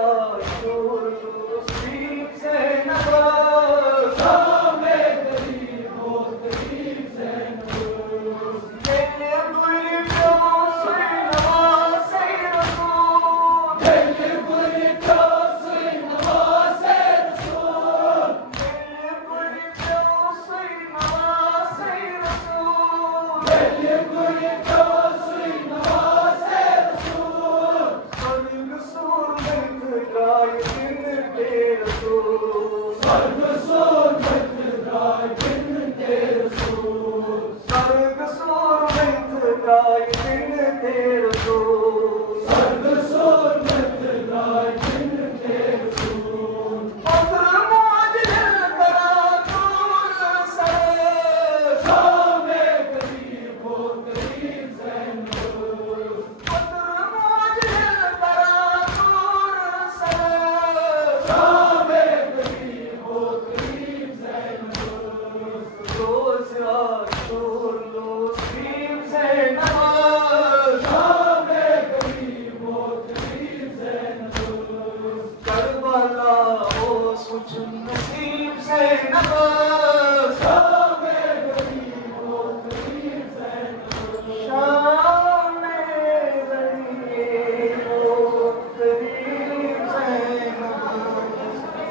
आशूर तस्लीम से नवाज, शामे गरीब हो तकलीफ से नवाज, दिल बुरी प्यासे नवासे रसूल, दिल बुरी प्यासे नवासे रसूल, दिल बुरी प्यासे नवासे रसूल, दिल बुरी प्यासे नवासे रसूल, सर्ग सुर बंधराय बिन के रसूल, सर्ग सुर बंधराय बिन के रसूल, सर्ग सुर बंधराय बिन के रसूल, सर्ग सुर बंधराय बिन के रसूल, मगर मोजल करा दूर सरे, शामे गरीब हो गरीब से नूर, मगर मोजल करा दूर सरे, शामे गरीब हो गरीब से नूर, रोज़ आशूर तस्लीम से नवाज, शामे गरीब हो गरीब से नूर, करबला हो सुच नसीब से नवाज,